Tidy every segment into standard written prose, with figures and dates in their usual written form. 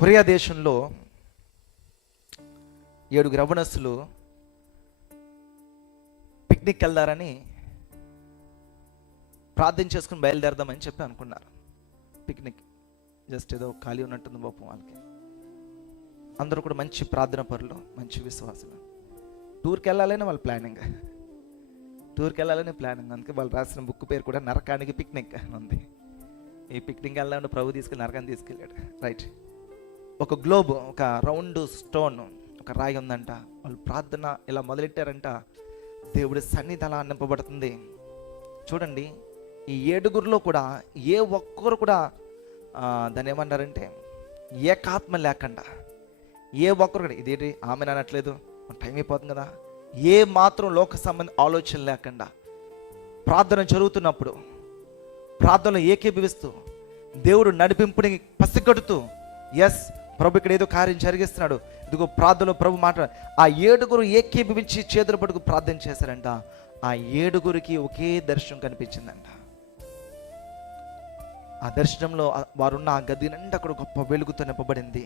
Korea దేశంలో 7 యవ్వనస్తులు picnic వెళ్దారని ప్రార్థన చేసుకుని బయలుదేరదామని చెప్పి అనుకున్నారు. పిక్నిక్ జస్ట్ ఏదో ఖాళీ ఉన్నట్టుంది పాపం వాళ్ళకి. అందరూ కూడా మంచి ప్రార్థన పరులు, మంచి విశ్వాసులు. టూర్కి వెళ్ళాలని వాళ్ళ ప్లానింగ్, అందుకే వాళ్ళు రాసిన బుక్ పేరు కూడా నరకానికి పిక్నిక్ అని ఉంది. ఈ పిక్నిక్ వెళ్దామని ప్రభు తీసుకెళ్ళి నరకాన్ని తీసుకెళ్ళాడు. రైట్. ఒక గ్లోబ్, ఒక రౌండ్ స్టోన్, ఒక రాయి ఉందంట. వాళ్ళు ప్రార్థన ఇలా మొదలెట్టారంట. దేవుడి సన్నిధి అలా నింపబడుతుంది. చూడండి, ఈ 7గురిలో కూడా ఏ ఒక్కరు కూడా దాన్ని ఏమన్నారంటే ఏకాత్మ లేకుండా, ఏ ఒక్కరు కూడా ఇదేంటి ఆమె అనట్లేదు, టైం అయిపోతుంది కదా, ఏ మాత్రం లోక సంబంధ ఆలోచన లేకుండా ప్రార్థన జరుగుతున్నప్పుడు ప్రార్థనలో ఏకీభవిస్తూ దేవుడు నడిపింపుని పసిగడుతూ, ఎస్ ప్రభు ఇక్కడ ఏదో కార్యం జరిగిస్తున్నాడు, ఇదిగో ప్రార్థనలో ప్రభు మాట్లాడు. ఆ 7గురు ఏకీభవించి చేతులు పట్టుకు ప్రార్థన చేశారంట. ఆ 7గురికి ఒకే దర్శనం కనిపించిందంట. ఆ దర్శనంలో వారున్న ఆ గది నిండా అక్కడ గొప్ప వెలుగుతో నింపబడింది.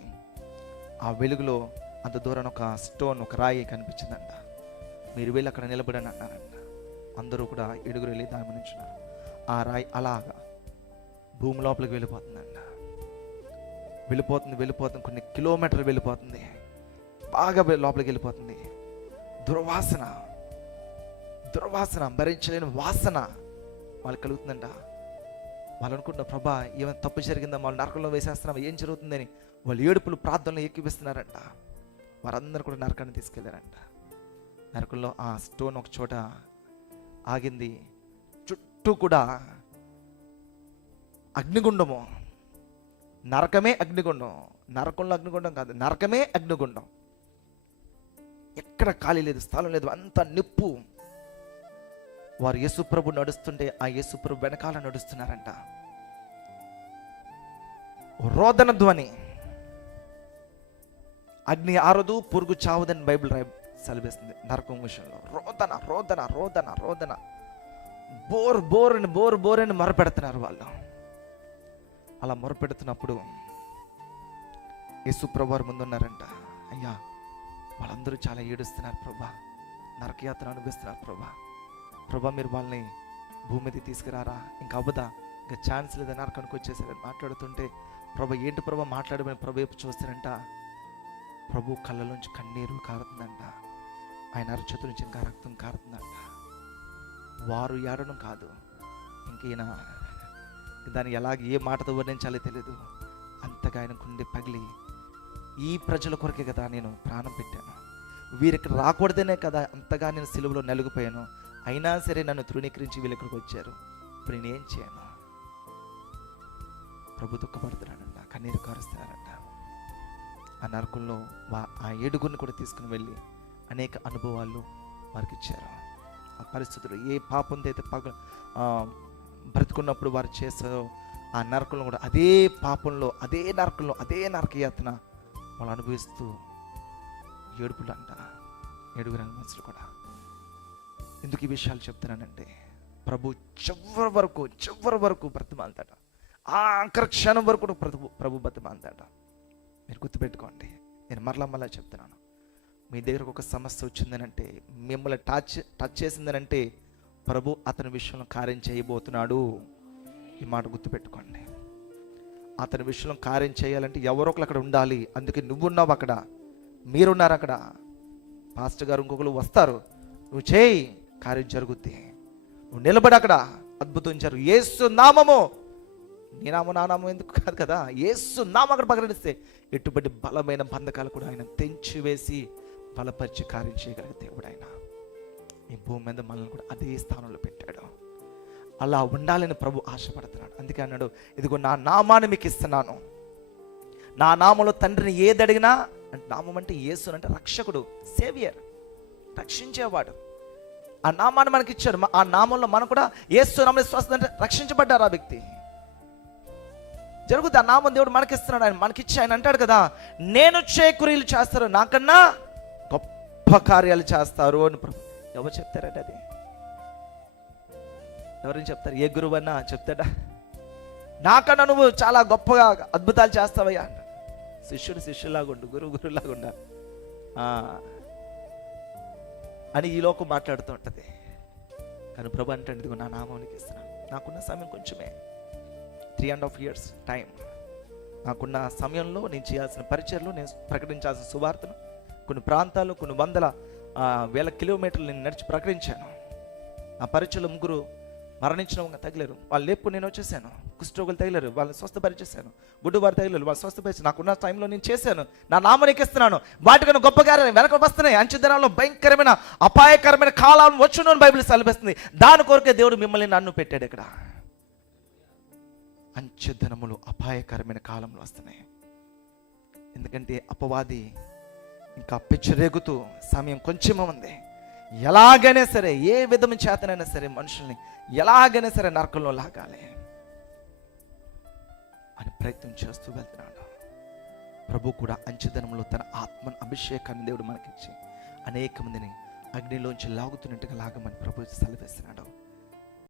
ఆ వెలుగులో అంత దూరం ఒక స్టోన్, ఒక రాయి కనిపించిందంట. మీరు వెళ్ళి అక్కడ నిలబడని అన్నారంట. అందరూ కూడా 7గురు వెళ్ళి దాని మీద నిల్చున్నారు. ఆ రాయి అలాగా భూమి లోపలికి వెళ్ళిపోతుందంట. వెళ్ళిపోతుంది, కొన్ని కిలోమీటర్లు వెళ్ళిపోతుంది, బాగా లోపలికి వెళ్ళిపోతుంది. దుర్వాసన, భరించలేని వాసన వాళ్ళకి కలుగుతుందంట. వాళ్ళు అనుకుంటున్న, ప్రభా ఏమైనా తప్పు జరిగిందా, వాళ్ళు నరకంలో వేసేస్తున్నాం, ఏం జరుగుతుందని వాళ్ళు ఏడుపులు ప్రార్థనలు ఎక్కిపిస్తున్నారంట. వారందరూ కూడా నరకాన్ని తీసుకెళ్లారంట. నరకంలో ఆ స్టోన్ ఒక చోట ఆగింది. చుట్టూ కూడా అగ్నిగుండము. నరకమే అగ్నిగుండం, నరకంలో అగ్నిగుండం కాదు, నరకమే అగ్నిగుండం. ఎక్కడ ఖాళీ లేదు, స్థలం లేదు, అంత నిప్పు. వారు యేసుప్రభు నడుస్తుంటే ఆ యేసుప్రభు వెనకాల నడుస్తున్నారంట. రోదన ధ్వని. అగ్ని ఆరదు, పురుగు చావదని బైబిల్ సెలవిస్తుంది. నరకం విషయంలో రోదన బోర్ అని మొరపెడుతున్నారు వాళ్ళు. అలా మొరపెడుతున్నప్పుడు యేసుప్రభు వారు ముందున్నారంట. అయ్యా, వాళ్ళందరూ చాలా ఏడుస్తున్నారు ప్రభా, నరకయాత్ర అనుభవిస్తున్నారు ప్రభా, మీరు వాళ్ళని భూమి మీద తీసుకురారా, ఇంకా అవ్వదా, ఇంకా ఛాన్స్ లేదా, నరకానికి వచ్చేసారని మాట్లాడుతుంటే, ప్రభా ఏంటి ప్రభా మాట్లాడమని ప్రభు వైపు చూస్తారంట. ప్రభు కళ్ళలోంచి కన్నీరు కారుతుందంట. ఆయన అరచేతుల నుంచి ఇంకా రక్తం కారుతుందంట. వారు ఏడడం కాదు, ఇంకైనా దాన్ని ఏ మాటతో వర్ణించాలో తెలియదు. అంతగా ఆయన గుండె పగిలి, ఈ ప్రజల కొరకే కదా నేను ప్రాణం పెట్టాను, వీరికి రాకూడదనే కదా అంతగా నేను సిలువలో నలిగిపోయాను, అయినా సరే నన్ను తృణీకరించి వీళ్ళు ఇక్కడికి వచ్చారు, ఇప్పుడు నేనేం చేయను. ప్రభు దుఃఖపడుతున్నాడంట, కన్నీరు కారుస్తున్నాడంట. ఆ నరకంలో ఆ 7గురిని కూడా తీసుకుని వెళ్ళి అనేక అనుభవాలు వారికి ఇచ్చారు. ఆ పరిస్థితులు ఏ పాపంతో అయితే బ్రతుకున్నప్పుడు వారు చేస్తారో, ఆ నరకంలో కూడా అదే పాపంలో, అదే నరకంలో, అదే నరకయాతన వాళ్ళు అనుభవిస్తూ ఏడుపులు అంట 7గురు మనుషులు కూడా. ఎందుకు ఈ విషయాలు చెప్తున్నానంటే, ప్రభు చివరి వరకు బ్రతిమాలతాడు. ఆఖరి క్షణం వరకు ప్రభు బ్రతిమాలతాడు. మీరు గుర్తుపెట్టుకోండి. నేను మరలా చెప్తున్నాను, మీ దగ్గరకు ఒక సమస్య వచ్చిందనంటే, మిమ్మల్ని టచ్ చేసిందనంటే, ప్రభు అతని విషయంలో కార్యం చేయబోతున్నాడు. ఈ మాట గుర్తుపెట్టుకోండి. అతని విషయంలో కార్యం చేయాలంటే ఎవరో ఒకరు అక్కడ ఉండాలి. అందుకే నువ్వున్నావు అక్కడ, మీరున్నారు అక్కడ, పాస్టర్ గారు ఇంకొకరు వస్తారు, నువ్వు చేయి, కార్యం జరుగుద్ది. నువ్వు నిలబడి అక్కడ, అద్భుతం జరుగు. యేసు నామము, నీ నామం నా నామం ఎందుకు కాదు కదా, యేసు నామం అక్కడ ప్రకటిస్తే ఎటువంటి బలమైన బంధకాలు కూడా ఆయన తెంచివేసి బలపరిచి కార్యం చేయగలిగే దేవుడు ఆయన. ఈ భూమి మీద మనల్ని కూడా అదే స్థానంలో పెట్టాడు. అలా ఉండాలని ప్రభు ఆశపడుతున్నాడు. అందుకే అన్నాడు, ఇదిగో నా నామాన్ని మీకు ఇస్తున్నాను, నా నామంలో తండ్రిని ఏది అడిగినా. అంటే నామం అంటే యేసు అంటే రక్షకుడు, సేవియర్, రక్షించేవాడు. ఆ నామాన్ని మనకి ఇచ్చాడు. ఆ నామంలో మనం కూడా యేసు నామం విశ్వాసం అంటే రక్షించబడ్డారు. ఆ వ్యక్తి జరుగుతుంది. ఆ నామం దేవుడు మనకిస్తున్నాడు. ఆయన మనకిచ్చి ఆయన అంటాడు కదా, నేను చేకూరీలు చేస్తారు, నాకన్నా గొప్ప కార్యాలు చేస్తారు అని ప్రభు. ఎవరు చెప్తారంటే అది ఎవరైనా చెప్తారు? ఏ గురువు అన్నా చెప్తాడా? నాకన్నా నువ్వు చాలా గొప్పగా అద్భుతాలు చేస్తావయ్యా అంట. శిష్యుడు శిష్యులాగా ఉండు, గురువు గురువులాగా ఉండాలి అని ఈ లోకం మాట్లాడుతూ ఉంటుంది. కానీ ప్రభు అంటే ఇదిగో నా నామానికి ఇస్తున్నాను. నాకున్న సమయం కొంచెమే, 3.5 years టైం. నాకున్న సమయంలో నేను చేయాల్సిన పరిచయలు, నేను ప్రకటించాల్సిన సువార్తను కొన్ని ప్రాంతాలు, కొన్ని వేల కిలోమీటర్లు నేను నడిచి ప్రకటించాను. ఆ పరిచయలు 3 మరణించిన తగిలేరు, వాళ్ళు లేపు నేను వచ్చేసాను. కుష్ఠరోగులు తగిలేరు, వాళ్ళు స్వస్థపరిచేశాను. గుడ్డువారు తగిలేరు, వాళ్ళు స్వస్థపరిచి నాకున్న టైంలో నేను చేశాను. నా నామానికి ఇస్తున్నాను. వాటికన్నా గొప్ప కార్యాలు వెనక వస్తున్నాయి. అంచెదినాల్లో భయంకరమైన అపాయకరమైన కాలం వచ్చును అని బైబిల్ సెలవిస్తుంది. దాని కొరకే దేవుడు మిమ్మల్ని నన్ను పెట్టాడు ఇక్కడ. అంచెదినములు అపాయకరమైన కాలంలో వస్తున్నాయి. ఎందుకంటే అపవాది ఇంకా పిచ్చిరేగుతూ సమయం కొంచెమే ఉంది. ఎలాగైనా సరే, ఏ విధమైన చేతనైనా సరే మనుషుల్ని ఎలాగైనా సరే నరకంలో లాగాలి అని ప్రయత్నం చేస్తూ వెళ్తున్నాడు. ప్రభు కూడా అంచెదనంలో తన ఆత్మ అభిషేకాన్ని దేవుడు మనకిచ్చి అనేక మందిని అగ్నిలోంచి లాగుతున్నట్టుగా లాగమని ప్రభు సెలవిస్తున్నాడు.